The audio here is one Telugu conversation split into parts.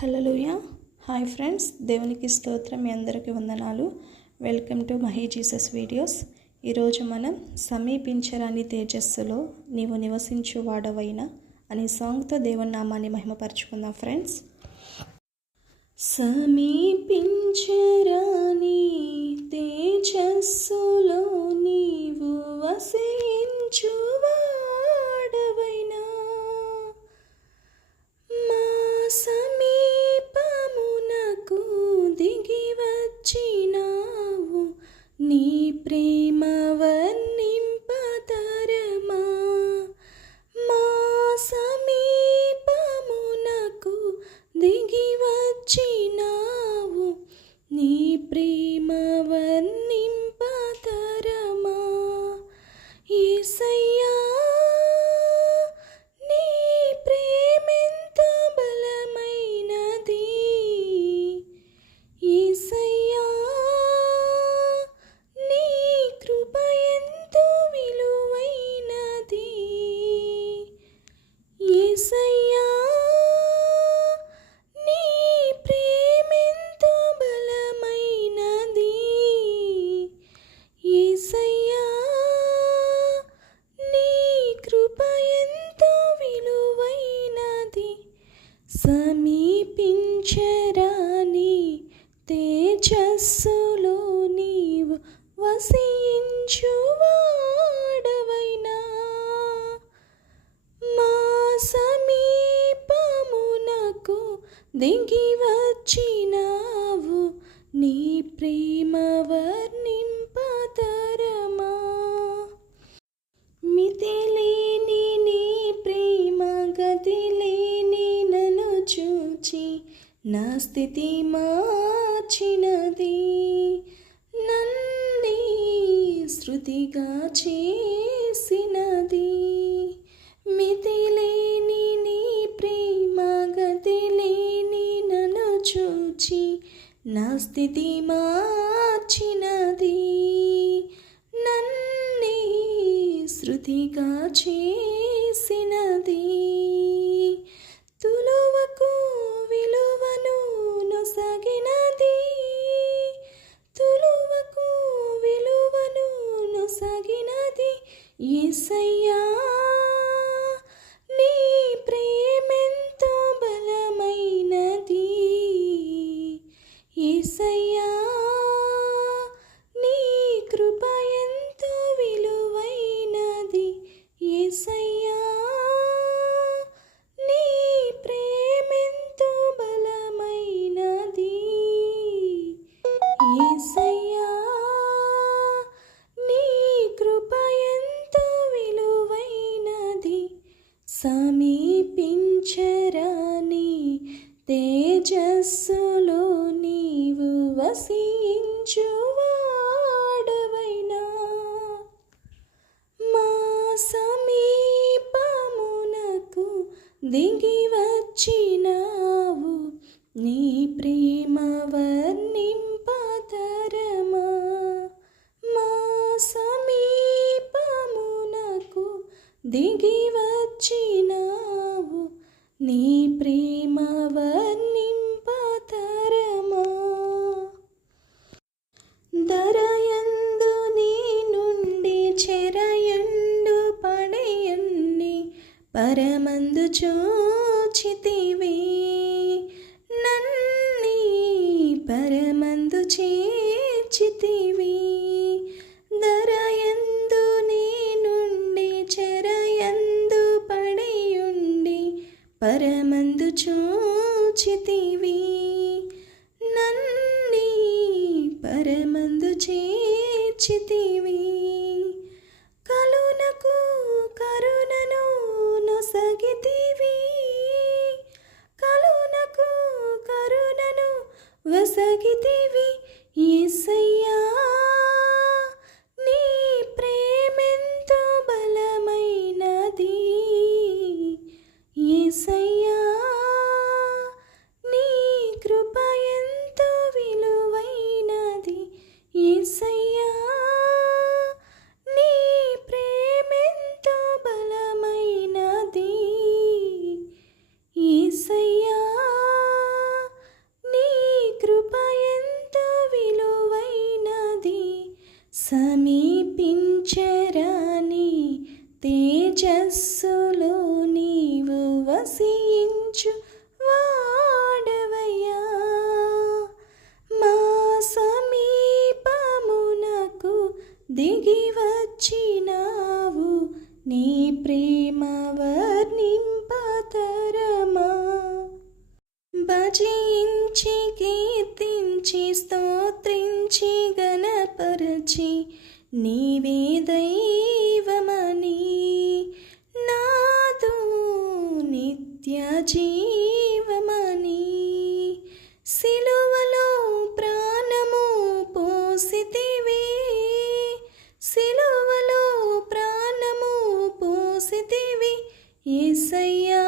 హల్లెలూయా. హాయ్ ఫ్రెండ్స్, దేవునికి స్తోత్రం. మీ అందరికీ వందనాలు. Welcome to Mahi Jesus videos. ఈరోజు మనం సమీపించరాని తేజస్సులో నీవు నివసించు వాడవైనా అనే సాంగ్తో దేవుని నామాన్ని మహిమపరచుకుందాం ఫ్రెండ్స్. సమీపించరాని తేజస్సులో నీవు వసించు వాడవైనా మా సమీపమునకు దిగి వచ్చినావు, నీ ప్రేమ వర్ణింపతరమా. మా సమీపమునకు దిగి వచ్చినావు, నీ ప్రేమ వర్ణింపతరమా. యేసయ్యా, నీ ప్రేమెంతో బలమైనది. యేసయ్యా, నీ కృప ఎంతో విలువైనది. యేసయ్యా, నీ ప్రేమెంతో బలమైనది. యేసయ్యా, నీ కృప ఎంతో విలువైనది. సమీపించరాని తేజస్సులో నీవు వసించు వాడవైనా మా సమీపమునకు దిగి వచ్చినావు, నీ ప్రేమ వర్ణింపతరమా. మితిలేని నీ ప్రేమ గతిలేని నన్ను చూచి నా స్థితి మార్చినది. నన్నే శృతిగా చేసినది. మితిలేని నీ ప్రేమ గతిలేని నన్ను చూచి నా స్థితి మార్చినది. నన్నే శృతిగా చేసినది. తులువకు విలువను నొసగినది. తులువకు విలువను నొసగినది. యేసయ్యా, నీ ప్రేమెంతో బలమైనది. యేసయ్యా, నీ కృప ఎంతో విలువైనది. యేసయ్యా, నీ ప్రేమెంతో బలమైనది. యేసయ్యా, నీ కృప ఎంతో విలువైనది. సమీపించరాని తేజస్సులో నీవు వసించు వాడవైనా మా సమీపమునకు దిగి వచ్చినావు, నీ ప్రేమ వర్ణింపతరమా. మా సమీపమునకు దిగి వచ్చినావు, నీ ప్రేమ వర్ణింపతరమా. దరయందు నీ నుండి చెరయండు పడయన్ని పరమందు చూచితివి. నన్ని పరమందు చేర్చితివి. దరయందు నీ నుండి చెరయందు పడియుండి పరమందు చూచితివి. నన్ని పరమందు చేర్చితివి. కలునకు కరుణను నొసగితివి. కలునకు కరుణను వసగితివి. యేసయ్యా, నీ ప్రేమెంతో బలమైనది. యేసయ్యా, నీ కృప ఎంతో విలువైనది. యేసయ్యా, నీ ప్రేమెంతో బలమైనది. యేసయ్యా, భజించి కీర్తించి స్తోత్రించి గణపరచి నీవే దైవమని నాదు నిత్య జీవమని సిలువలో ప్రాణము పోసితివి, సిలువలో ప్రాణము పోసితివి యేసయ్యా,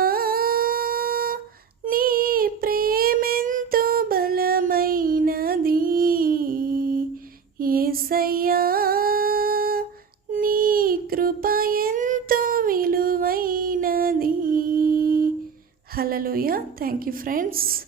నీ ప్రేమెంతో బలమైనది యేసయ్యా, నీ కృప ఎంతో విలువైనది. హల్లెలూయా. Thank you friends.